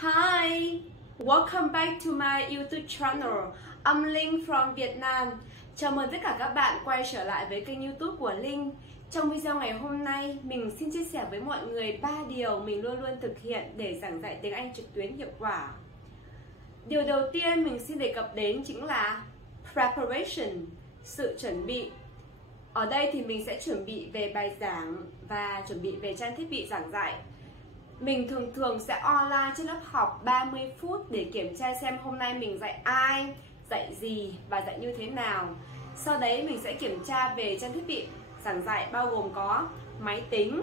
Hi, welcome back to my YouTube channel. I'm Linh from Vietnam. Chào mừng tất cả các bạn quay trở lại với kênh YouTube của Linh. Trong video ngày hôm nay, mình xin chia sẻ với mọi người 3 điều mình luôn luôn thực hiện để giảng dạy tiếng Anh trực tuyến hiệu quả. Điều đầu tiên mình xin đề cập đến chính là preparation, sự chuẩn bị. Ở đây thì mình sẽ chuẩn bị về bài giảng và chuẩn bị về trang thiết bị giảng dạy. Mình thường sẽ online trên lớp học 30 phút để kiểm tra xem hôm nay mình dạy ai, dạy gì và dạy như thế nào. Sau đấy mình sẽ kiểm tra về trang thiết bị giảng dạy bao gồm có máy tính,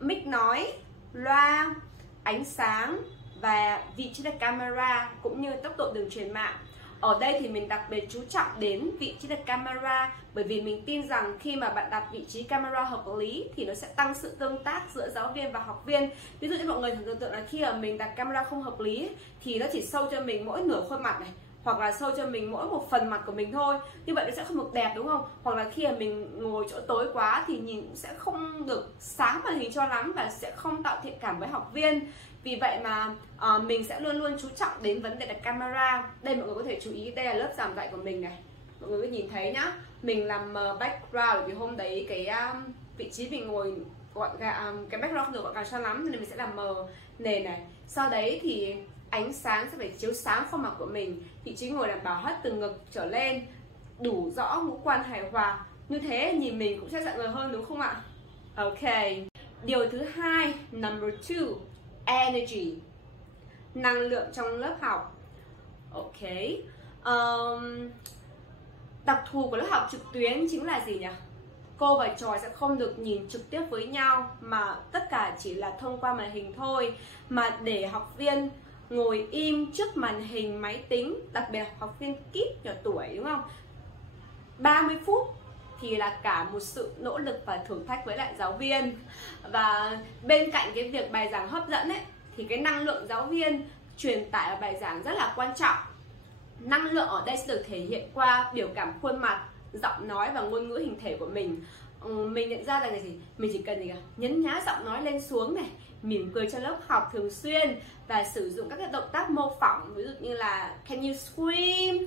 mic nói, loa, ánh sáng và vị trí đặt camera cũng như tốc độ đường truyền mạng. Ở đây thì mình đặc biệt chú trọng đến vị trí đặt camera, bởi vì mình tin rằng khi mà bạn đặt vị trí camera hợp lý thì nó sẽ tăng sự tương tác giữa giáo viên và học viên. Ví dụ như mọi người tưởng tượng là khi mà mình đặt camera không hợp lý thì nó chỉ show cho mình mỗi nửa khuôn mặt này, hoặc là show cho mình mỗi một phần mặt của mình thôi. Như vậy nó sẽ không được đẹp, đúng không? Hoặc là khi mà mình ngồi chỗ tối quá thì nhìn sẽ không được sáng màn hình cho lắm và sẽ không tạo thiện cảm với học viên. Vì vậy mà mình sẽ luôn luôn chú trọng đến vấn đề đặt camera. Đây mọi người có thể chú ý, đây là lớp giảng dạy của mình này. Mọi người có nhìn thấy nhá, mình làm background vì hôm đấy cái vị trí mình ngồi gọn gàng, cái background không được gọn gàng cho lắm nên mình sẽ làm mờ nền này. Sau đấy thì ánh sáng sẽ phải chiếu sáng khuôn mặt của mình, vị trí ngồi đảm bảo hết từ ngực trở lên, đủ rõ ngũ quan hài hòa. Như thế nhìn mình cũng sẽ rạng ngời hơn, đúng không ạ? Ok. Điều thứ hai, number 2, energy, năng lượng trong lớp học. Ok. Đặc thù của lớp học trực tuyến chính là gì nhỉ? Cô và trò sẽ không được nhìn trực tiếp với nhau mà tất cả chỉ là thông qua màn hình thôi. Mà để học viên ngồi im trước màn hình máy tính, đặc biệt là học viên KIPP nhỏ tuổi, đúng không? 30 phút thì là cả một sự nỗ lực và thử thách với lại giáo viên. Và bên cạnh cái việc bài giảng hấp dẫn ấy, thì cái năng lượng giáo viên truyền tải ở bài giảng rất là quan trọng. Năng lượng ở đây sẽ được thể hiện qua biểu cảm khuôn mặt, giọng nói và ngôn ngữ hình thể của mình. Mình nhận ra là cái gì? Mình chỉ cần gì cả? Nhấn nhá giọng nói lên xuống này, mỉm cười cho lớp học thường xuyên và sử dụng các cái động tác mô phỏng, ví dụ như là can you scream,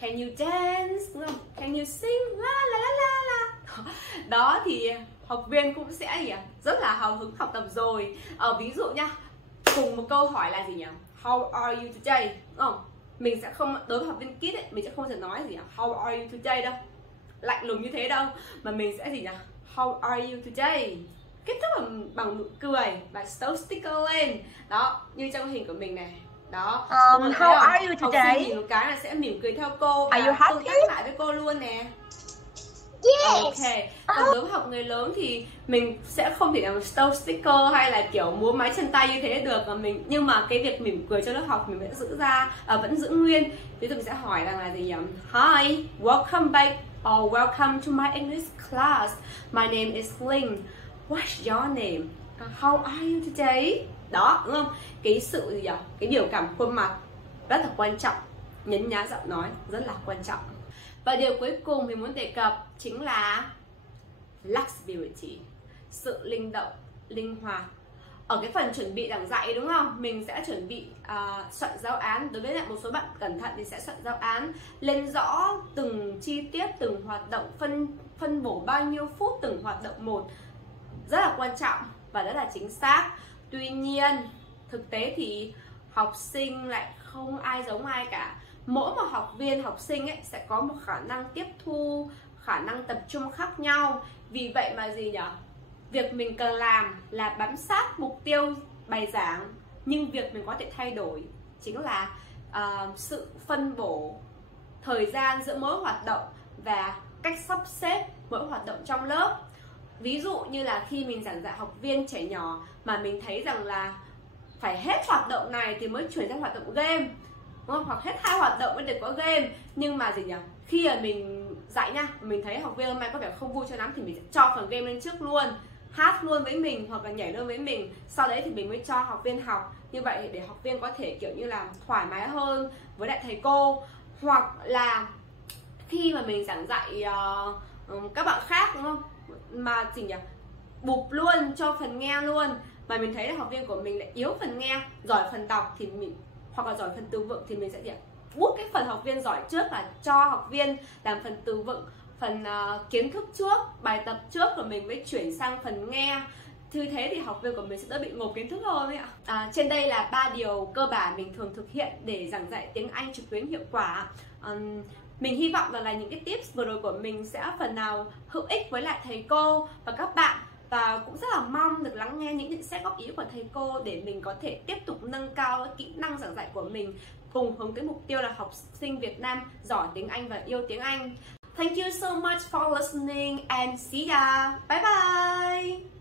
can you dance, đúng không? Can you sing, la la la la la. Đó thì học viên cũng sẽ gì rất là hào hứng học tập rồi. Ví dụ nhá, cùng một câu hỏi là gì nhỉ? How are you today? Đúng không? Mình sẽ không, đối với học viên KIPP ấy, mình sẽ không thể nói gì how are you today đâu, lạnh lùng như thế đâu, mà mình sẽ gì nhỉ? How are you today? Kết thúc bằng nụ cười và still sticker lên. Đó, như trong hình của mình này. Đó. How are you today? Học sinh nhìn một cái là sẽ mỉm cười theo cô và tương tác lại với cô luôn nè. Yes. Ok. Còn đối với học người lớn thì mình sẽ không thể làm still sticker hay là kiểu múa máy chân tay như thế được, nhưng mà cái việc mỉm cười cho lớp học mình vẫn vẫn giữ nguyên. Ví dụ mình sẽ hỏi rằng là gì nhỉ? Hi, welcome back or welcome to my English class. My name is Linh. What's your name? How are you today? Đó, đúng không? Cái sự gì nhỉ? Cái biểu cảm khuôn mặt rất là quan trọng. Nhấn nhá giọng nói rất là quan trọng. Và điều cuối cùng mình muốn đề cập chính là flexibility, sự linh động, linh hoạt. Ở cái phần chuẩn bị giảng dạy, đúng không? Mình sẽ chuẩn bị soạn giáo án. Đối với lại một số bạn cẩn thận thì sẽ soạn giáo án lên rõ từng chi tiết, từng hoạt động, phân bổ bao nhiêu phút từng hoạt động một. Rất là quan trọng và rất là chính xác. Tuy nhiên, thực tế thì học sinh lại không ai giống ai cả. Mỗi một học sinh ấy sẽ có một khả năng tiếp thu, khả năng tập trung khác nhau. Vì vậy mà gì nhỉ? Việc mình cần làm là bám sát mục tiêu bài giảng, nhưng việc mình có thể thay đổi chính là sự phân bổ thời gian giữa mỗi hoạt động và cách sắp xếp mỗi hoạt động trong lớp. Ví dụ như là khi mình giảng dạy học viên trẻ nhỏ mà mình thấy rằng là phải hết hoạt động này thì mới chuyển sang hoạt động game, đúng không? Hoặc hết 2 hoạt động mới được có game. Nhưng mà gì nhỉ? Khi mà mình dạy nha, mình thấy học viên hôm nay có vẻ không vui cho lắm thì mình sẽ cho phần game lên trước luôn, hát luôn với mình hoặc là nhảy luôn với mình. Sau đấy thì mình mới cho học viên học. Như vậy để học viên có thể kiểu như là thoải mái hơn với lại thầy cô. Hoặc là khi mà mình giảng dạy các bạn khác, đúng không? Mà gì nhỉ? Bụp luôn cho phần nghe luôn. mà mình thấy là học viên của mình lại yếu phần nghe, giỏi phần đọc thì mình, hoặc là giỏi phần từ vựng thì mình sẽ bút cái phần học viên giỏi trước là cho học viên làm phần từ vựng, phần kiến thức trước, bài tập trước, rồi mình mới chuyển sang phần nghe. Như thế thì học viên của mình sẽ đỡ bị ngộp kiến thức hơn ấy ạ. Trên đây là 3 điều cơ bản mình thường thực hiện để giảng dạy tiếng Anh trực tuyến hiệu quả. Mình hy vọng rằng là những cái tips vừa rồi của mình sẽ phần nào hữu ích với lại thầy cô và các bạn, và cũng rất là mong được lắng nghe những nhận xét góp ý của thầy cô để mình có thể tiếp tục nâng cao kỹ năng giảng dạy của mình, cùng hướng tới mục tiêu là học sinh Việt Nam giỏi tiếng Anh và yêu tiếng Anh. Thank you so much for listening and see ya. Bye bye.